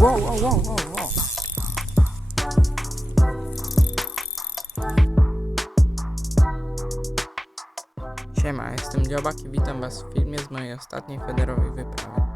Wow, wow, wow, wow, wow. Siema, jestem Dziobak i witam was w filmie z mojej ostatniej federowej wyprawy.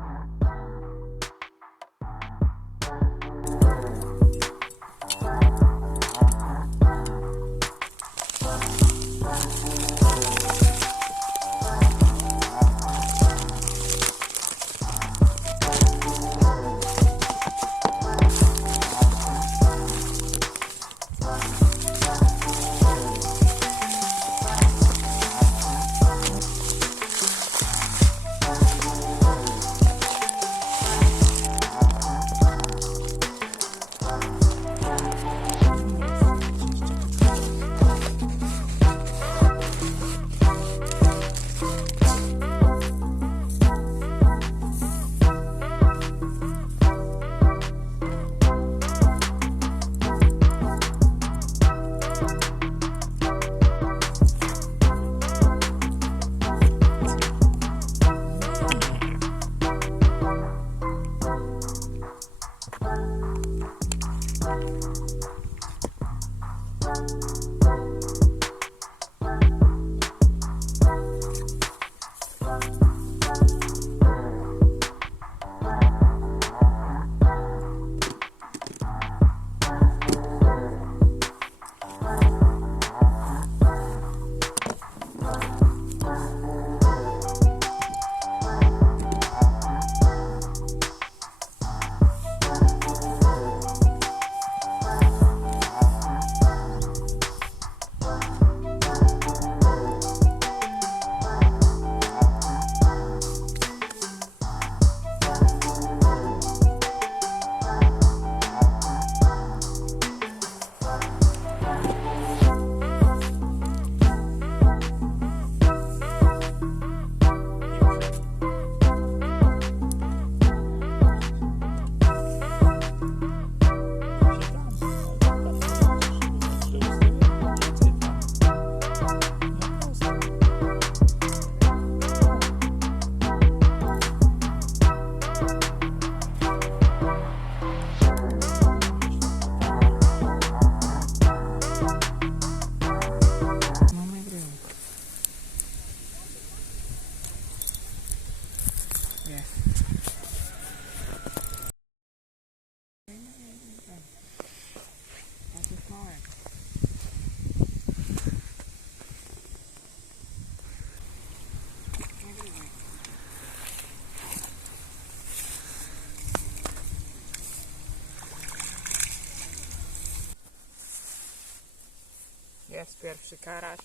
Jest pierwszy karaś.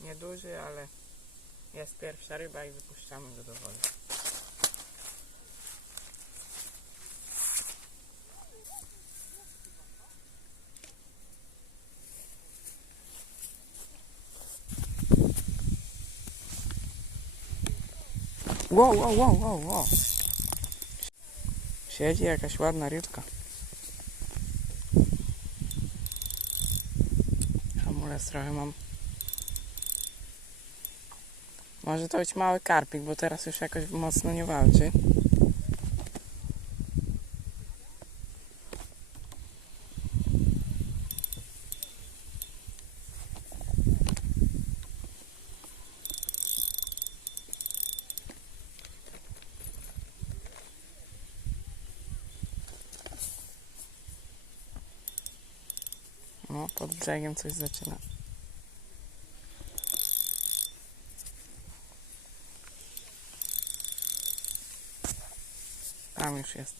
Nieduży, ale jest pierwsza ryba i wypuszczamy go do wody. Wow, wow, wow, wow, wow. Siedzi jakaś ładna rybka. Trochę mam. Może to być mały karpik, bo teraz już jakoś mocno nie walczy. No, pod brzegiem coś zaczyna. Tam już jest.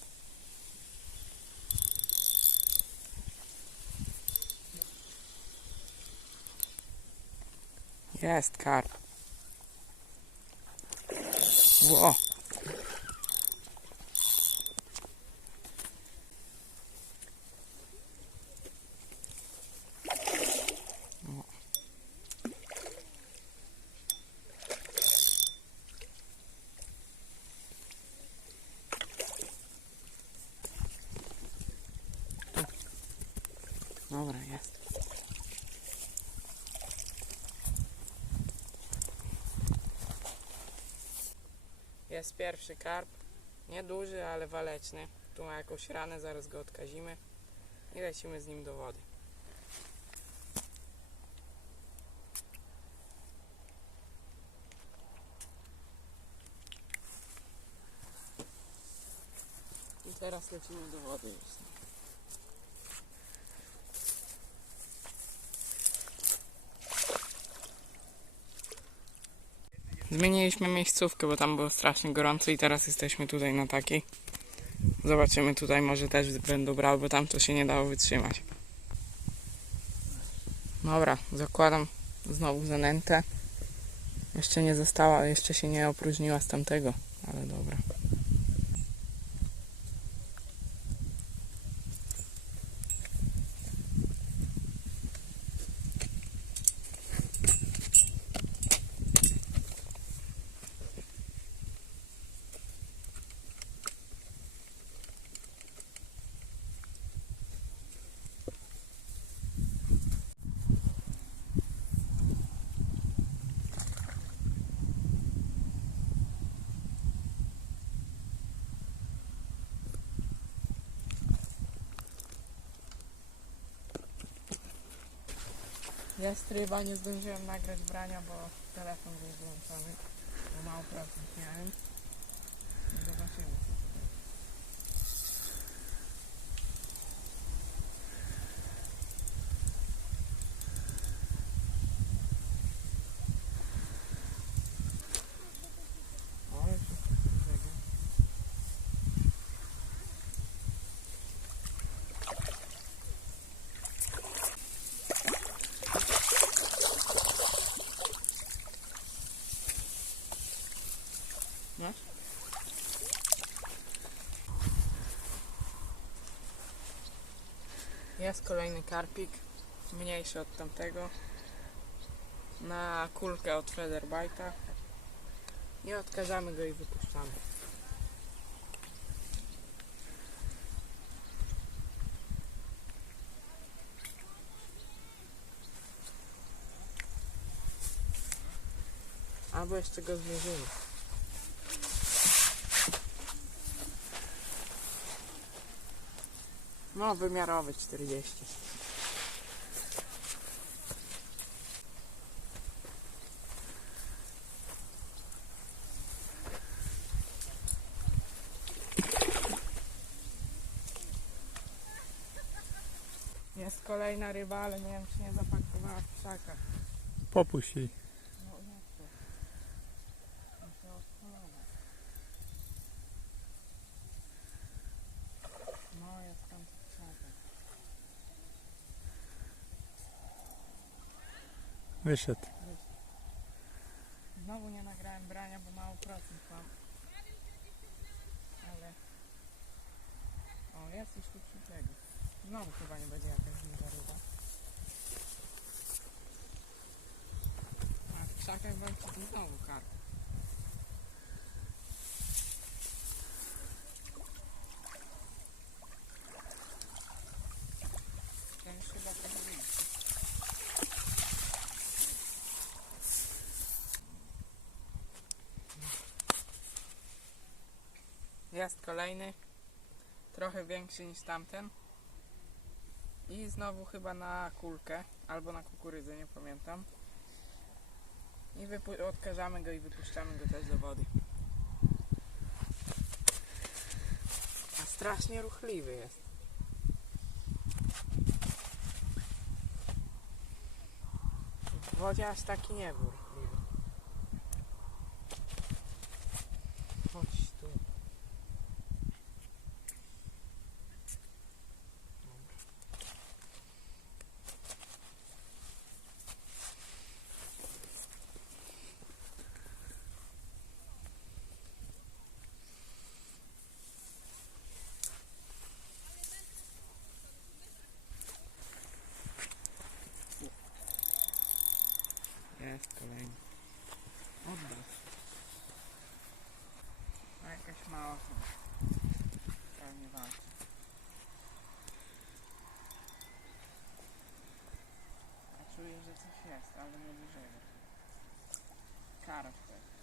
Jest karp. Ło. Dobra, jest. Jest pierwszy karp. Nieduży, ale waleczny. tu ma jakąś ranę, zaraz go odkazimy i lecimy z nim do wody. I teraz lecimy do wody. Zmieniliśmy miejscówkę, bo tam było strasznie gorąco i teraz jesteśmy tutaj na takiej. Zobaczymy tutaj, może też będą brały, bo tam to się nie dało wytrzymać. Dobra, zakładam znowu zanętę. Jeszcze nie została, jeszcze się nie opróżniła z tamtego, ale dobra. Ja z ryba nie zdążyłem nagrać brania, bo telefon był wyłączony. Bo mało procent miałem. Zobaczymy. O, jeszcze dużego. Masz? Jest kolejny karpik, mniejszy od tamtego, na kulkę od Featherbite'a i odkażamy go i wypuszczamy. Albo jeszcze go zmierzymy. No, wymiarowy 40. Jest kolejna ryba, ale nie wiem czy nie zapakowała w krzakach. Popuść jej. No nie chcę. Muszę odpalować. No jest tam w krzakach. Wyszedł. Znowu nie nagrałem brania, bo mało procent mam. Ale... O, jest już tu przy brzegu. Znowu chyba nie będzie jakaś duża ryba. A w krzakach będzie znowu karp. Ten już chyba trochę większy. Jest kolejny, trochę większy niż tamten. I znowu chyba na kulkę, albo na kukurydzę, nie pamiętam. I odkażamy go i wypuszczamy go też do wody. A strasznie ruchliwy jest. W wodzie aż taki nie był ruchliwy. Chodź tu. Jest kolejny. Oddać. A jakaś mała. Pewnie walczy. A czuję, że coś jest, ale nie dużego. Karp pewnie.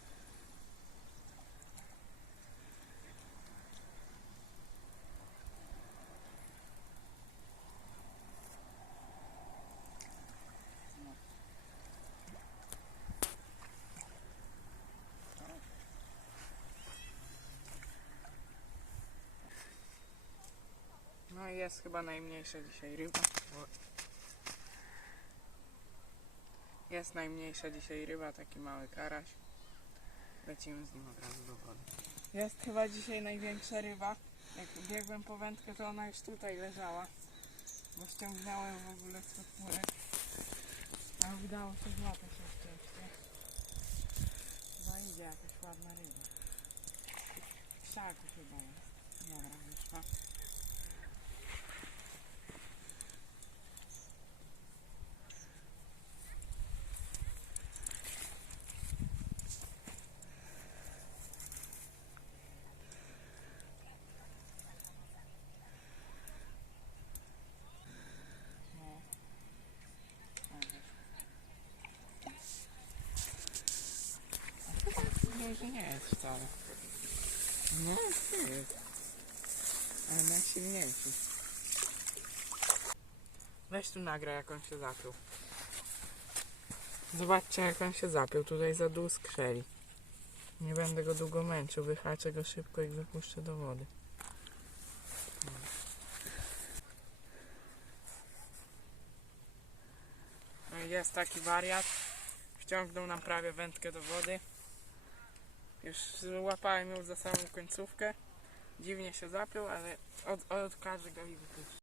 Jest chyba najmniejsza dzisiaj ryba. Jest najmniejsza dzisiaj ryba, taki mały karaś. Lecimy z nim od razu do wody. Jest chyba dzisiaj największa ryba. Jak biegłem po wędkę, to ona już tutaj leżała. Bo ściągnąłem w ogóle z podpórek. A udało się złapać na szczęście. Chyba idzie jakaś ładna ryba. Krzaku chyba jest. Dobra, wyszła. No. O, wyszła. Duży nie jest wcale. No, jest. Ale najsilniejszy. Weź tu nagraj jak on się zapiął. Zobaczcie jak on się zapiął. Tutaj za dół skrzeli. Nie będę go długo męczył. Wyhaczę go szybko i wypuszczę do wody. No jest taki wariat. Wciągnął nam prawie wędkę do wody. Już złapałem ją za samą końcówkę. Dziwnie się zapiął, ale od, odkażę go i wypuszczę.